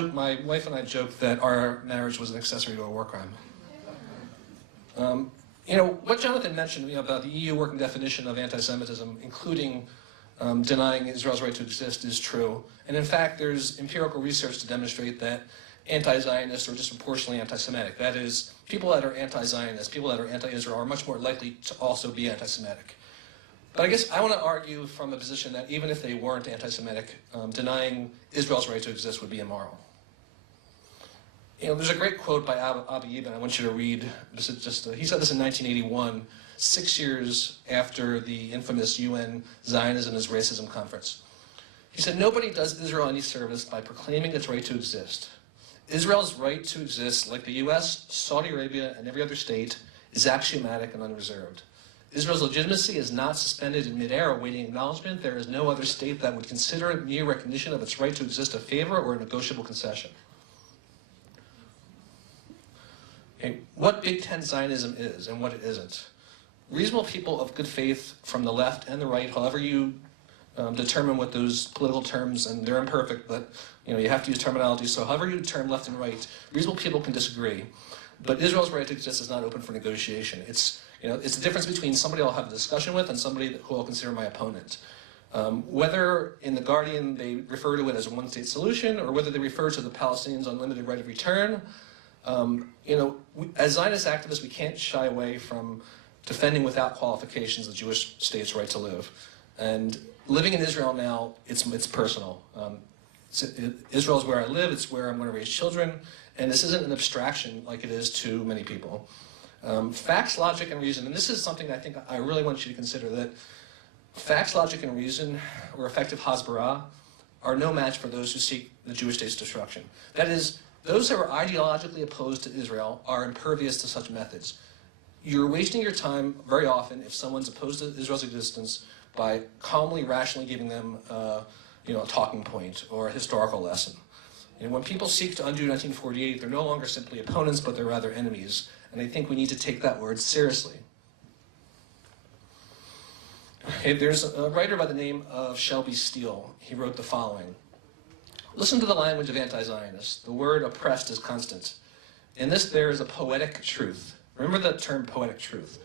my wife and I joked that our marriage was an accessory to a war crime. You know, what Jonathan mentioned about the EU working definition of anti-Semitism, including denying Israel's right to exist, is true. And in fact, there's empirical research to demonstrate that anti-Zionists are disproportionately anti-Semitic. That is, people that are anti-Zionist, people that are anti-Israel are much more likely to also be anti-Semitic. But I guess I want to argue from a position that even if they weren't anti-Semitic, denying Israel's right to exist would be immoral. You know, there's a great quote by Abba Eban I want you to read. He said this in 1981, 6 years after the infamous UN Zionism is Racism conference. He said, "Nobody does Israel any service by proclaiming its right to exist. Israel's right to exist, like the US, Saudi Arabia, and every other state, is axiomatic and unreserved. Israel's legitimacy is not suspended in midair awaiting acknowledgement. There is no other state that would consider it mere recognition of its right to exist a favor or a negotiable concession." Okay, what Big Tent Zionism is and what it isn't. Reasonable people of good faith from the left and the right, however you determine what those political terms, and they're imperfect, but you know, you have to use terminology, so however you term left and right, reasonable people can disagree. But Israel's right to exist is not open for negotiation. It's the difference between somebody I'll have a discussion with and somebody who I'll consider my opponent. Whether in The Guardian they refer to it as a one-state solution, or whether they refer to the Palestinians' unlimited right of return, as Zionist activists, we can't shy away from defending without qualifications the Jewish state's right to live. And living in Israel now, it's personal. Israel is where I live, it's where I'm going to raise children, and this isn't an abstraction like it is to many people. Facts, logic, and reason, and this is something I think I really want you to consider, that facts, logic, and reason, or effective hasbara, are no match for those who seek the Jewish state's destruction. That is, those who are ideologically opposed to Israel are impervious to such methods. You're wasting your time very often if someone's opposed to Israel's existence by calmly, rationally giving them a talking point or a historical lesson. And when people seek to undo 1948, they're no longer simply opponents, but they're rather enemies. And I think we need to take that word seriously. Okay, there's a writer by the name of Shelby Steele. He wrote the following. "Listen to the language of anti-Zionists. The word oppressed is constant. In this there is a poetic truth." Remember the term poetic truth,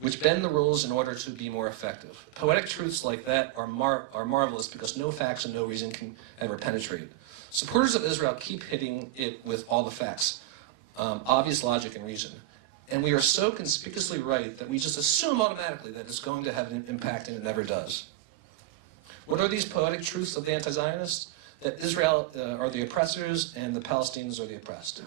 which bend the rules in order to be more effective. Poetic truths like that are marvelous because no facts and no reason can ever penetrate. Supporters of Israel keep hitting it with all the facts, obvious logic and reason. And we are so conspicuously right that we just assume automatically that it's going to have an impact, and it never does. What are these poetic truths of the anti-Zionists? That Israel are the oppressors and the Palestinians are the oppressed.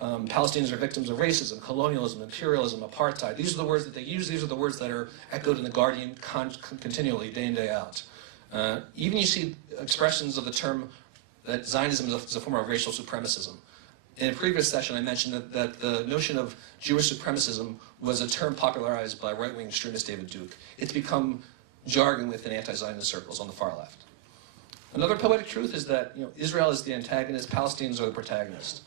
Palestinians are victims of racism, colonialism, imperialism, apartheid. These are the words that they use. These are the words that are echoed in The Guardian continually, day in, day out. Even you see expressions of the term that Zionism is a form of racial supremacism. In a previous session, I mentioned that the notion of Jewish supremacism was a term popularized by right-wing extremist David Duke. It's become jargon within anti-Zionist circles on the far left. Another poetic truth is that Israel is the antagonist, Palestinians are the protagonist.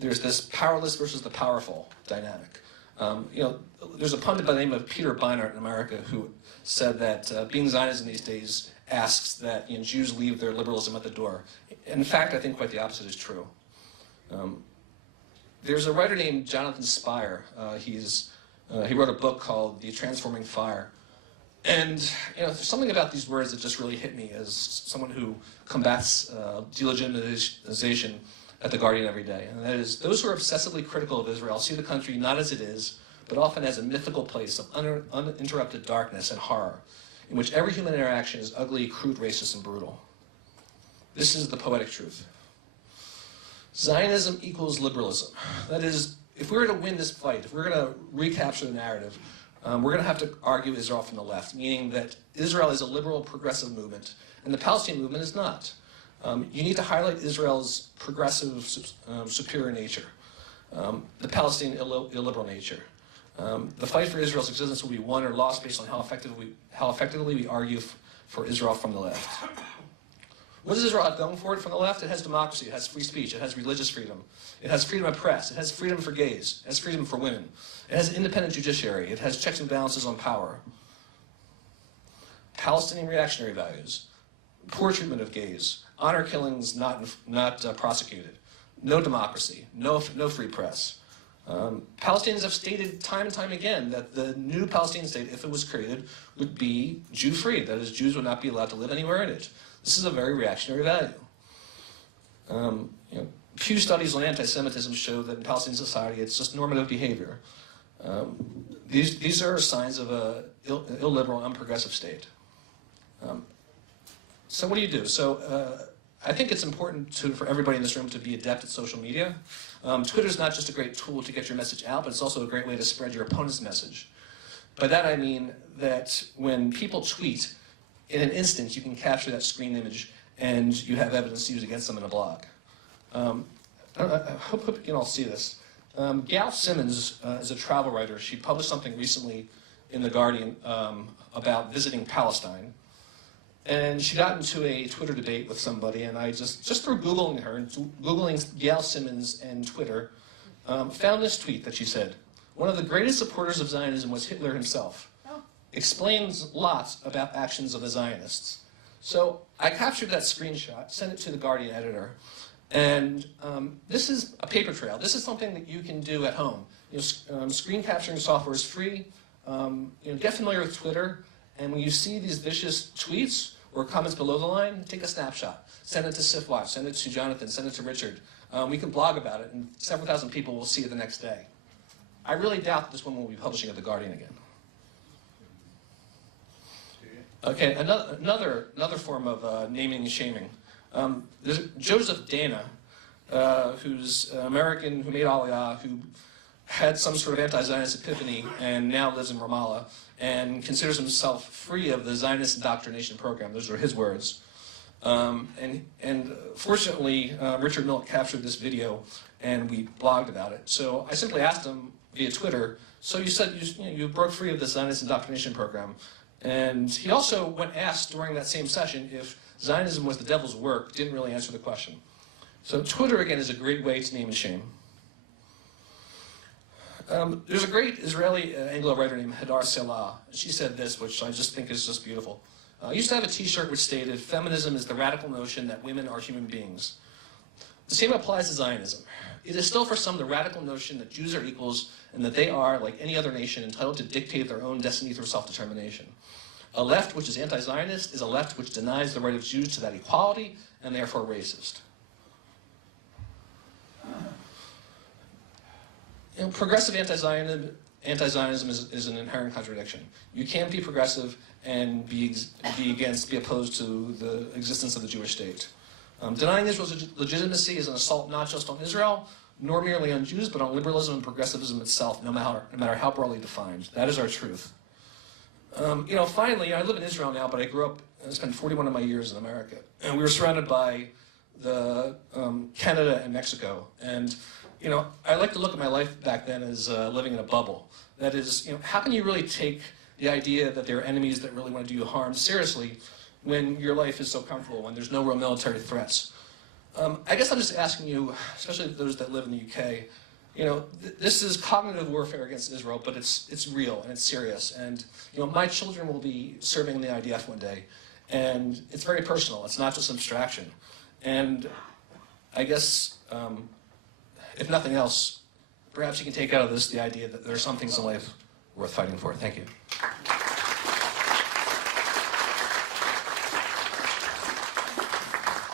There's this powerless versus the powerful dynamic. There's a pundit by the name of Peter Beinart in America who said that being Zionist in these days asks that Jews leave their liberalism at the door. In fact, I think quite the opposite is true. There's a writer named Jonathan Spire. He wrote a book called The Transforming Fire. And there's something about these words that just really hit me as someone who combats delegitimization at The Guardian every day. And that is, those who are obsessively critical of Israel see the country not as it is, but often as a mythical place of uninterrupted darkness and horror, in which every human interaction is ugly, crude, racist, and brutal. This is the poetic truth. Zionism equals liberalism. That is, if we were to win this fight, if we're going to recapture the narrative, we're going to have to argue Israel from the left, meaning that Israel is a liberal, progressive movement, and the Palestinian movement is not. You need to highlight Israel's progressive, superior nature, the Palestinian illiberal nature. The fight for Israel's existence will be won or lost based on how effectively we argue for Israel from the left. What does Israel have going for it from the left? It has democracy, it has free speech, it has religious freedom, it has freedom of press, it has freedom for gays, it has freedom for women, it has an independent judiciary, it has checks and balances on power. Palestinian reactionary values, poor treatment of gays, honor killings not prosecuted, no democracy, no free press. Palestinians have stated time and time again that the new Palestinian state, if it was created, would be Jew-free. That is, Jews would not be allowed to live anywhere in it. This is a very reactionary value. Pew studies on anti-Semitism show that in Palestinian society, it's just normative behavior. These are signs of an illiberal, unprogressive state. So what do you do? So I think it's important for everybody in this room to be adept at social media. Twitter is not just a great tool to get your message out, but it's also a great way to spread your opponent's message. By that I mean that when people tweet, in an instant you can capture that screen image and you have evidence to use against them in a blog. I hope you can all see this. Gail Simmons is a travel writer. She published something recently in The Guardian about visiting Palestine. And she got into a Twitter debate with somebody, and I just through Googling her, and Googling Gail Simmons and Twitter, found this tweet that she said, "One of the greatest supporters of Zionism was Hitler himself. Explains lots about actions of the Zionists." So I captured that screenshot, sent it to the Guardian editor, and this is a paper trail. This is something that you can do at home. Screen capturing software is free. Get familiar with Twitter, and when you see these vicious tweets or comments below the line, take a snapshot. Send it to SifWatch, send it to Jonathan, send it to Richard. We can blog about it, and several thousand people will see it the next day. I really doubt that this one will be publishing at The Guardian again. Okay, another form of naming and shaming. There's Joseph Dana, who's an American who made Aliyah, who had some sort of anti-Zionist epiphany and now lives in Ramallah and considers himself free of the Zionist indoctrination program. Those are his words. And fortunately, Richard Milk captured this video and we blogged about it. So I simply asked him via Twitter, so you said you broke free of the Zionist indoctrination program. And he also, when asked during that same session if Zionism was the devil's work, didn't really answer the question. So Twitter, again, is a great way to name and shame. There's a great Israeli Anglo writer named Hadar Selah. She said this, which I just think is just beautiful. I used to have a t-shirt which stated, "Feminism is the radical notion that women are human beings." The same applies to Zionism. It is still for some the radical notion that Jews are equals and that they are, like any other nation, entitled to dictate their own destiny through self-determination. A left which is anti-Zionist is a left which denies the right of Jews to that equality and therefore racist. Progressive anti-Zionism is an inherent contradiction. You can't be progressive and be opposed to the existence of the Jewish state. Denying Israel's legitimacy is an assault not just on Israel, nor merely on Jews, but on liberalism and progressivism itself, no matter how broadly defined. That is our truth. Finally, I live in Israel now, but I spent 41 of my years in America, and we were surrounded by Canada and Mexico. And I like to look at my life back then as living in a bubble. That is, how can you really take the idea that there are enemies that really want to do you harm seriously when your life is so comfortable, when there's no real military threats? I guess I'm just asking you, especially those that live in the UK, this is cognitive warfare against Israel, but it's real and it's serious. And my children will be serving in the IDF one day, and it's very personal. It's not just abstraction. And I guess, if nothing else, perhaps you can take out of this the idea that there are some things in life worth fighting for. Thank you.